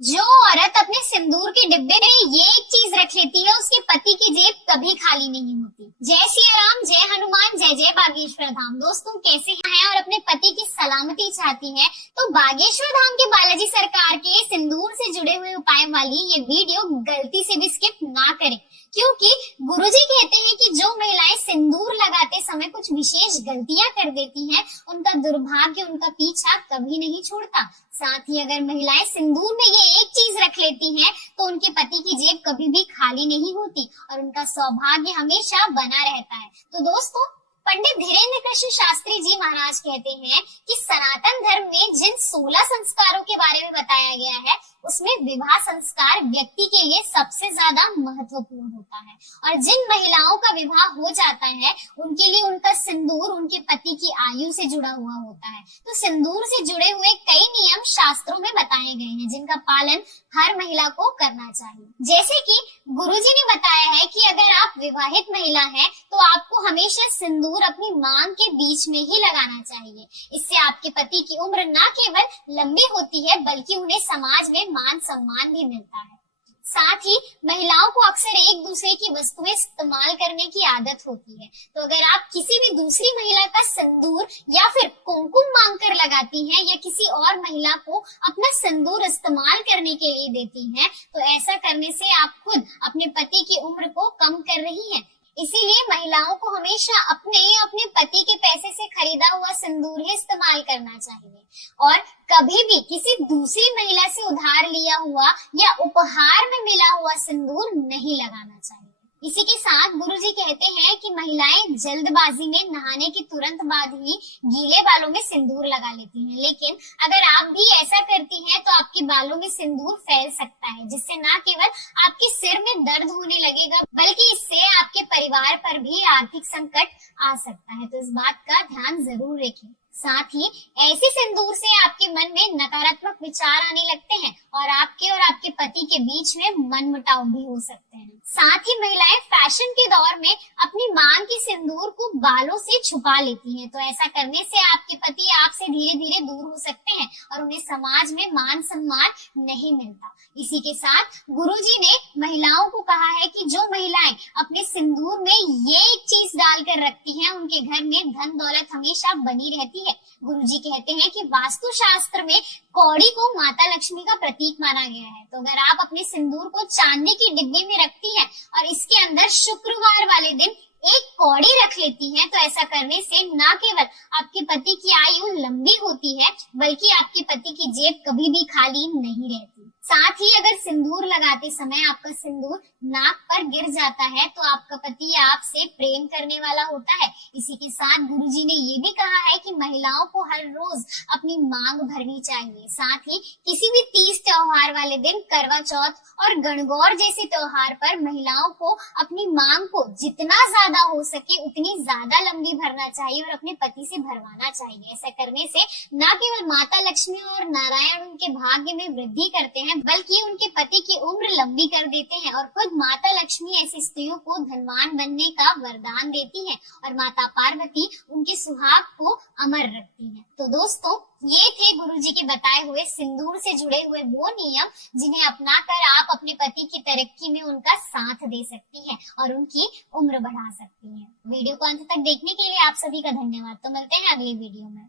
जो औरत अपने सिंदूर के डिब्बे में ये एक चीज रख लेती है, उसके पति की जेब कभी खाली नहीं होती। जय सिया राम, जय हनुमान, जय जय बागेश्वर धाम। दोस्तों कैसे हैं और अपने पति की सलामती चाहती हैं तो बागेश्वर धाम के बालाजी सरकार के सिंदूर से जुड़े हुए उपाय वाली ये वीडियो गलती से भी स्किप ना करें, क्योंकि गुरुजी कहते हैं कि जो महिलाएं सिंदूर लगाते समय कुछ विशेष गलतियां कर देती हैं, उनका दुर्भाग्य उनका पीछा कभी नहीं छोड़ता। साथ ही अगर महिलाएं सिंदूर में ये एक चीज रख लेती हैं तो उनके पति की जेब कभी भी खाली नहीं होती और उनका सौभाग्य हमेशा बना रहता है। तो दोस्तों, पंडित धीरेन्द्र कृष्ण शास्त्री जी महाराज कहते हैं कि सनातन धर्म में जिन 16 संस्कारों के बारे में बताया गया है, उसमें विवाह संस्कार व्यक्ति के लिए सबसे ज्यादा महत्वपूर्ण होता है। और जिन महिलाओं का विवाह हो जाता है, उनके लिए उनका सिंदूर उनके पति की आयु से जुड़ा हुआ होता है। तो सिंदूर से जुड़े हुए कई नियम शास्त्रों में बताए गए हैं, जिनका पालन हर महिला को करना चाहिए। जैसे कि गुरुजी ने बताया है कि अगर आप विवाहित महिला हैं, तो आपको हमेशा सिंदूर अपनी मांग के बीच में ही लगाना चाहिए। इससे आपके पति की उम्र न केवल लंबी होती है, बल्कि उन्हें समाज में मान सम्मान भी मिलता है। साथ ही महिलाओं को अक्सर एक दूसरे की वस्तुएं इस्तेमाल करने की आदत होती है। तो अगर आप किसी भी दूसरी महिला का सिंदूर या फिर कुमकुम मांग कर लगाती हैं या किसी और महिला को अपना सिंदूर इस्तेमाल करने के लिए देती हैं, तो ऐसा करने से आप खुद अपने पति की उम्र को कम कर रही हैं। इसीलिए महिलाओं को हमेशा अपने पति के पैसे से खरीदा हुआ सिंदूर ही इस्तेमाल करना चाहिए और कभी भी किसी दूसरी महिला से उधार लिया हुआ या उपहार में मिला हुआ सिंदूर नहीं लगाना चाहिए। इसी के साथ गुरुजी कहते हैं कि महिलाएं जल्दबाजी में नहाने के तुरंत बाद ही गीले बालों में सिंदूर लगा लेती हैं, लेकिन अगर आप भी ऐसा करती हैं तो आपके बालों में सिंदूर फैल सकता है, जिससे न केवल आपके सिर में दर्द होने लगेगा, बल्कि इससे आपके परिवार पर भी आर्थिक संकट आ सकता है। तो इस बात का ध्यान जरूर रखें। साथ ही ऐसे सिंदूर से आपके मन में नकारात्मक विचार आने लगते हैं और आपके पति के बीच में मनमुटाव भी हो सकते हैं। साथ ही महिलाएं फैशन के दौर में अपनी मांग के सिंदूर को बालों से छुपा लेती हैं, तो ऐसा करने से आपके पति आपसे धीरे धीरे दूर हो सकते हैं और उन्हें समाज में मान सम्मान नहीं मिलता। इसी के साथ गुरुजी ने महिलाओं को कहा है कि जो महिलाएं अपने सिंदूर में ये एक चीज डालकर रखती हैं, उनके घर में धन दौलत हमेशा बनी रहती है। गुरुजी कहते हैं कि वास्तु शास्त्र में कौड़ी को माता लक्ष्मी का प्रतीक माना गया है। तो अगर आप अपने सिंदूर को चांदी के डिब्बे में रखती हैं और इसके अंदर शुक्रवार वाले दिन एक कौड़ी रख लेती हैं, तो ऐसा करने से न केवल आपके पति की आयु लंबी होती है, बल्कि आपके पति की जेब कभी भी खाली नहीं रहती। साथ ही अगर सिंदूर लगाते समय आपका सिंदूर नाक पर गिर जाता है, तो आपका पति आपसे प्रेम करने वाला होता है। इसी के साथ गुरुजी ने ये भी कहा है कि महिलाओं को हर रोज अपनी मांग भरनी चाहिए। साथ ही किसी भी तीज त्योहार वाले दिन, करवा चौथ और गणगौर जैसे त्योहार पर महिलाओं को अपनी मांग को जितना ज्यादा हो सके उतनी ज्यादा लंबी भरना चाहिए और अपने पति से भरवाना चाहिए। ऐसा करने से न केवल माता लक्ष्मी और नारायण उनके भाग्य में वृद्धि करते हैं, बल्कि उनके पति की उम्र लंबी कर देते हैं और खुद माता लक्ष्मी ऐसी स्त्रियों को धनवान बनने का वरदान देती है और माता पार्वती उनके सुहाग को अमर रखती है। तो दोस्तों, ये थे गुरुजी के बताए हुए सिंदूर से जुड़े हुए वो नियम जिन्हें अपनाकर आप अपने पति की तरक्की में उनका साथ दे सकती हैं और उनकी उम्र बढ़ा सकती हैं। वीडियो को अंत तक देखने के लिए आप सभी का धन्यवाद। तो मिलते हैं अगले वीडियो में।